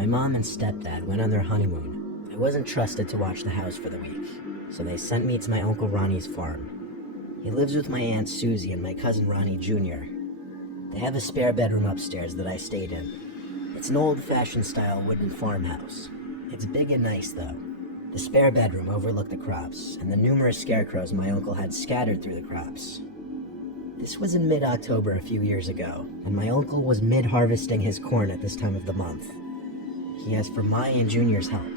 my mom and stepdad went on their honeymoon, I wasn't trusted to watch the house for the week, so they sent me to my Uncle Ronnie's farm. He lives with my Aunt Susie and my cousin Ronnie Jr. They have a spare bedroom upstairs that I stayed in. It's an old-fashioned style wooden farmhouse. It's big and nice, though. The spare bedroom overlooked the crops and the numerous scarecrows my uncle had scattered through the crops. This was in mid-October a few years ago, and my uncle was mid-harvesting his corn at this time of the month. He asked for my and Junior's help.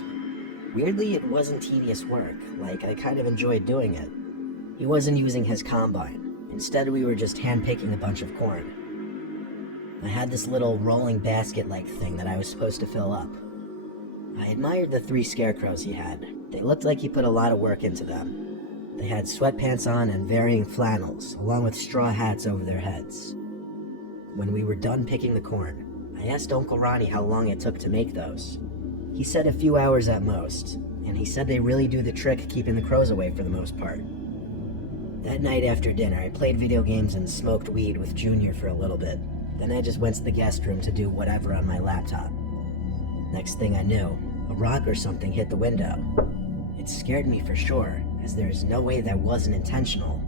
Weirdly, it wasn't tedious work, like I kind of enjoyed doing it. He wasn't using his combine. Instead, we were just hand-picking a bunch of corn. I had this little rolling basket-like thing that I was supposed to fill up. I admired the 3 scarecrows he had. They looked like he put a lot of work into them. They had sweatpants on and varying flannels, along with straw hats over their heads. When we were done picking the corn, I asked Uncle Ronnie how long it took to make those. He said a few hours at most, and he said they really do the trick keeping the crows away for the most part. That night after dinner, I played video games and smoked weed with Junior for a little bit. Then I just went to the guest room to do whatever on my laptop. Next thing I knew, a rock or something hit the window. It scared me for sure, as there's no way that wasn't intentional.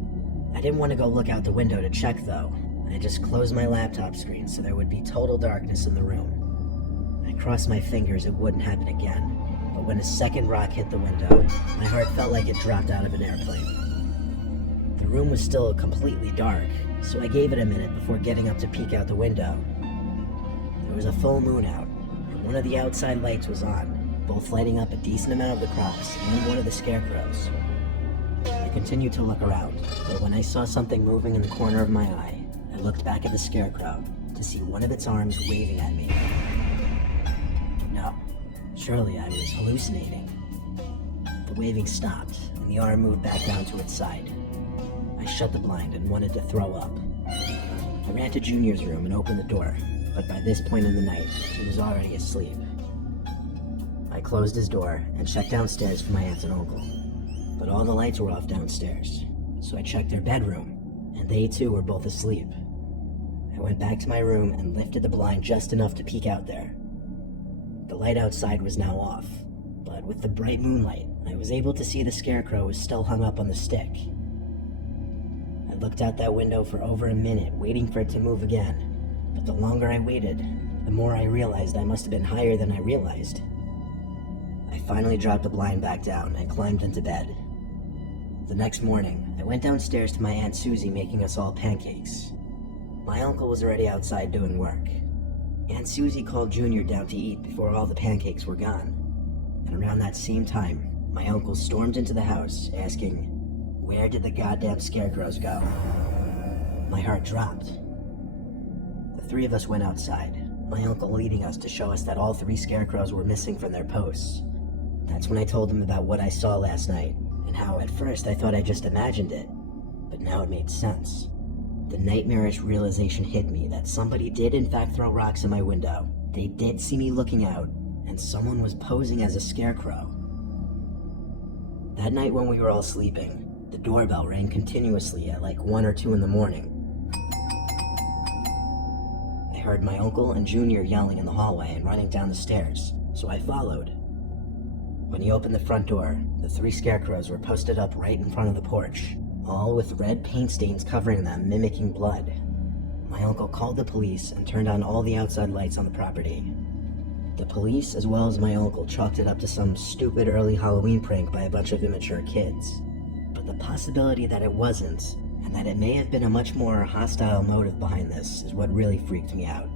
I didn't want to go look out the window to check though. I just closed my laptop screen so there would be total darkness in the room. I crossed my fingers it wouldn't happen again, but when a second rock hit the window, my heart felt like it dropped out of an airplane. The room was still completely dark, so I gave it a minute before getting up to peek out the window. There was a full moon out, and one of the outside lights was on, both lighting up a decent amount of the crops and one of the scarecrows. I continued to look around, but when I saw something moving in the corner of my eye, I looked back at the scarecrow to see one of its arms waving at me. No, surely I was hallucinating. The waving stopped, and the arm moved back down to its side. I shut the blind and wanted to throw up. I ran to Junior's room and opened the door, but by this point in the night, he was already asleep. I closed his door and checked downstairs for my aunt and uncle, but all the lights were off downstairs, so I checked their bedroom, and they too were both asleep. I went back to my room and lifted the blind just enough to peek out there. The light outside was now off, but with the bright moonlight, I was able to see the scarecrow was still hung up on the stick. I looked out that window for over a minute, waiting for it to move again, but the longer I waited, the more I realized I must have been higher than I realized. I finally dropped the blind back down and climbed into bed. The next morning, I went downstairs to my Aunt Susie making us all pancakes. My uncle was already outside doing work. Aunt Susie called Junior down to eat before all the pancakes were gone. And around that same time, my uncle stormed into the house, asking, "Where did the goddamn scarecrows go?" My heart dropped. The 3 of us went outside, my uncle leading us to show us that all 3 scarecrows were missing from their posts. That's when I told him about what I saw last night, and how at first I thought I just imagined it, but now it made sense. The nightmarish realization hit me that somebody did in fact throw rocks in my window. They did see me looking out, and someone was posing as a scarecrow. That night when we were all sleeping, the doorbell rang continuously at like 1 or 2 in the morning. I heard my uncle and Junior yelling in the hallway and running down the stairs, so I followed. When he opened the front door, the 3 scarecrows were posted up right in front of the porch, all with red paint stains covering them, mimicking blood. My uncle called the police and turned on all the outside lights on the property. The police, as well as my uncle, chalked it up to some stupid early Halloween prank by a bunch of immature kids. But the possibility that it wasn't, and that it may have been a much more hostile motive behind this, is what really freaked me out.